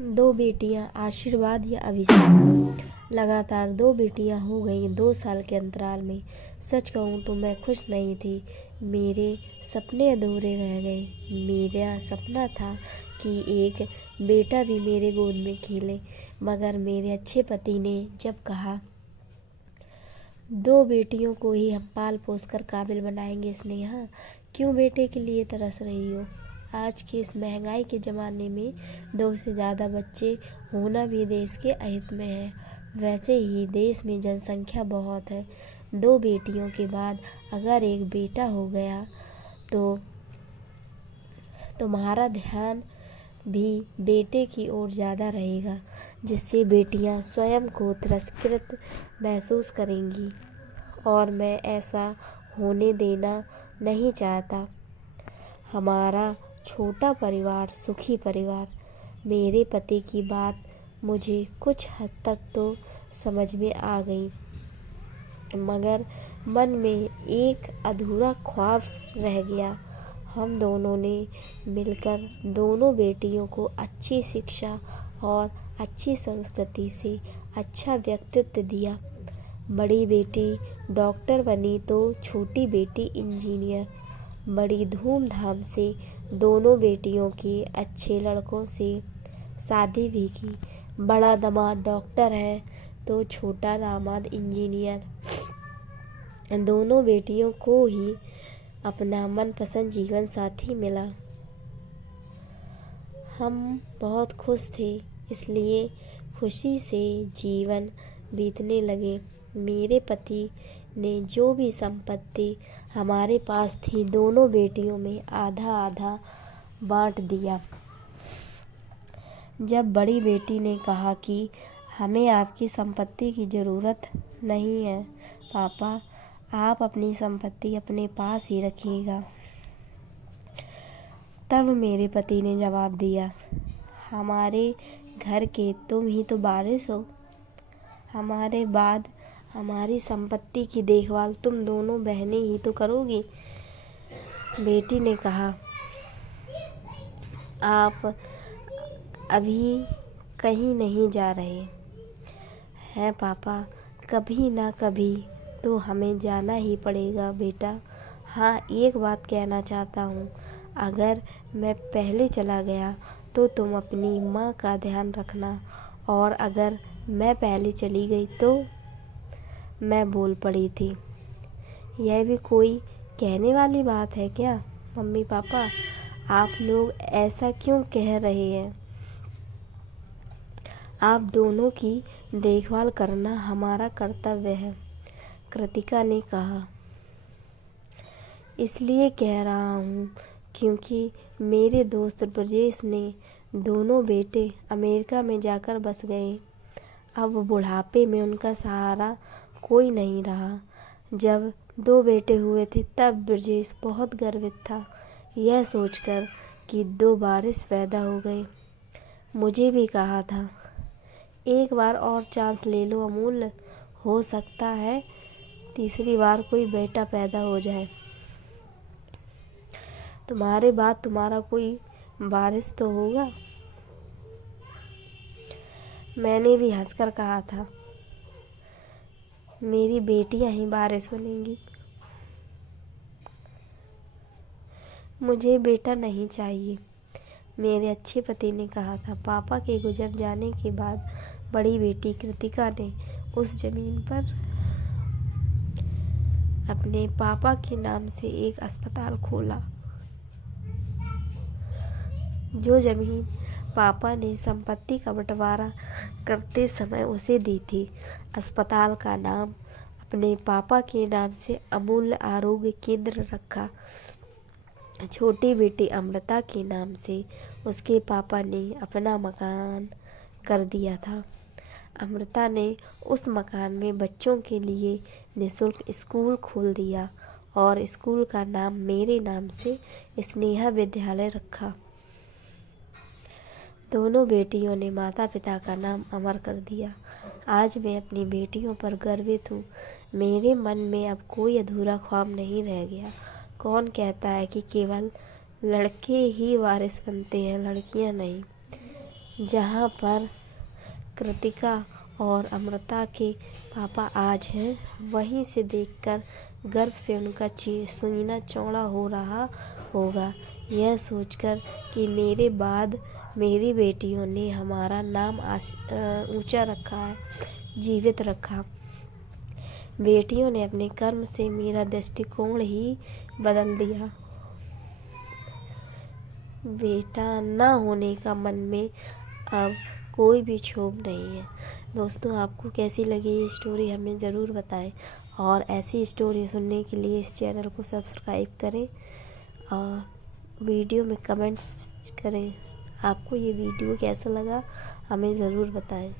दो बेटियां, आशीर्वाद या अभिशाप। लगातार दो बेटियां हो गईं 2 साल के अंतराल में। सच कहूँ तो मैं खुश नहीं थी। मेरे सपने अधूरे रह गए। मेरा सपना था कि एक बेटा भी मेरे गोद में खेले, मगर मेरे अच्छे पति ने जब कहा 2 बेटियों को ही हम पाल पोस कर काबिल बनाएंगे। स्नेहा, क्यों बेटे के लिए तरस रही हो? आज के इस महंगाई के ज़माने में 2 से ज़्यादा बच्चे होना भी देश के अहित में है। वैसे ही देश में जनसंख्या बहुत है। 2 बेटियों के बाद अगर एक बेटा हो गया तो तुम्हारा ध्यान भी बेटे की ओर ज़्यादा रहेगा, जिससे बेटियां स्वयं को तिरस्कृत महसूस करेंगी, और मैं ऐसा होने देना नहीं चाहता। हमारा छोटा परिवार सुखी परिवार। मेरे पति की बात मुझे कुछ हद तक तो समझ में आ गई, मगर मन में एक अधूरा ख्वाब रह गया। हम दोनों ने मिलकर दोनों बेटियों को अच्छी शिक्षा और अच्छी संस्कृति से अच्छा व्यक्तित्व दिया। बड़ी बेटी डॉक्टर बनी तो छोटी बेटी इंजीनियर। बड़ी धूमधाम से दोनों बेटियों की अच्छे लड़कों से शादी भी की। बड़ा दामाद डॉक्टर है तो छोटा दामाद इंजीनियर। दोनों बेटियों को ही अपना मनपसंद जीवन साथी मिला। हम बहुत खुश थे, इसलिए खुशी से जीवन बीतने लगे। मेरे पति ने जो भी संपत्ति हमारे पास थी दोनों बेटियों में आधा आधा बांट दिया। जब बड़ी बेटी ने कहा कि हमें आपकी संपत्ति की ज़रूरत नहीं है पापा, आप अपनी संपत्ति अपने पास ही रखिएगा, तब मेरे पति ने जवाब दिया, हमारे घर के तुम ही तो वारिस हो। हमारे बाद हमारी संपत्ति की देखभाल तुम दोनों बहनें ही तो करोगी। बेटी ने कहा, आप अभी कहीं नहीं जा रहे हैं पापा, कभी ना कभी तो हमें जाना ही पड़ेगा बेटा। हाँ, एक बात कहना चाहता हूँ, अगर मैं पहले चला गया तो तुम अपनी माँ का ध्यान रखना, और अगर मैं पहले चली गई तो। मैं बोल पड़ी थी, यह भी कोई कहने वाली बात है क्या? मम्मी पापा, आप लोग ऐसा क्यों कह रहे हैं? आप दोनों की देखभाल करना हमारा कर्तव्य है, कृतिका ने कहा। इसलिए कह रहा हूँ क्योंकि मेरे दोस्त ब्रजेश ने दोनों बेटे अमेरिका में जाकर बस गए। अब बुढ़ापे में उनका सहारा कोई नहीं रहा। जब 2 बेटे हुए थे तब ब्रजेश बहुत गर्वित था, यह सोचकर कि 2 वारिस पैदा हो गए। मुझे भी कहा था, एक बार और चांस ले लो अमूल्य, हो सकता है तीसरी बार कोई बेटा पैदा हो जाए। तुम्हारे बाद तुम्हारा कोई वारिस तो होगा। मैंने भी हंसकर कहा था, मेरी बेटियां ही वारिस बनेंगी। मुझे बेटा नहीं चाहिए, मेरे अच्छे पति ने कहा था। पापा के गुजर जाने के बाद बड़ी बेटी कृतिका ने उस जमीन पर अपने पापा के नाम से एक अस्पताल खोला। जो जमीन पापा ने संपत्ति का बंटवारा करते समय उसे दी थी, अस्पताल का नाम अपने पापा के नाम से अमूल्य आरोग्य केंद्र रखा। छोटी बेटी अमृता के नाम से उसके पापा ने अपना मकान कर दिया था। अमृता ने उस मकान में बच्चों के लिए निःशुल्क स्कूल खोल दिया और स्कूल का नाम मेरे नाम से स्नेहा विद्यालय रखा। दोनों बेटियों ने माता पिता का नाम अमर कर दिया। आज मैं अपनी बेटियों पर गर्वित हूँ। मेरे मन में अब कोई अधूरा ख्वाब नहीं रह गया। कौन कहता है कि केवल लड़के ही वारिस बनते हैं, लड़कियाँ नहीं। जहाँ पर कृतिका और अमृता के पापा आज हैं, वहीं से देखकर गर्व से उनका सीना चौड़ा हो रहा होगा, यह सोचकर कि मेरे बाद मेरी बेटियों ने हमारा नाम ऊंचा रखा है, जीवित रखा। बेटियों ने अपने कर्म से मेरा दृष्टिकोण ही बदल दिया। बेटा न होने का मन में अब कोई भी क्षोभ नहीं है। दोस्तों, आपको कैसी लगी ये स्टोरी हमें ज़रूर बताएं, और ऐसी स्टोरी सुनने के लिए इस चैनल को सब्सक्राइब करें और वीडियो में कमेंट्स करें। आपको ये वीडियो कैसा लगा हमें ज़रूर बताएं।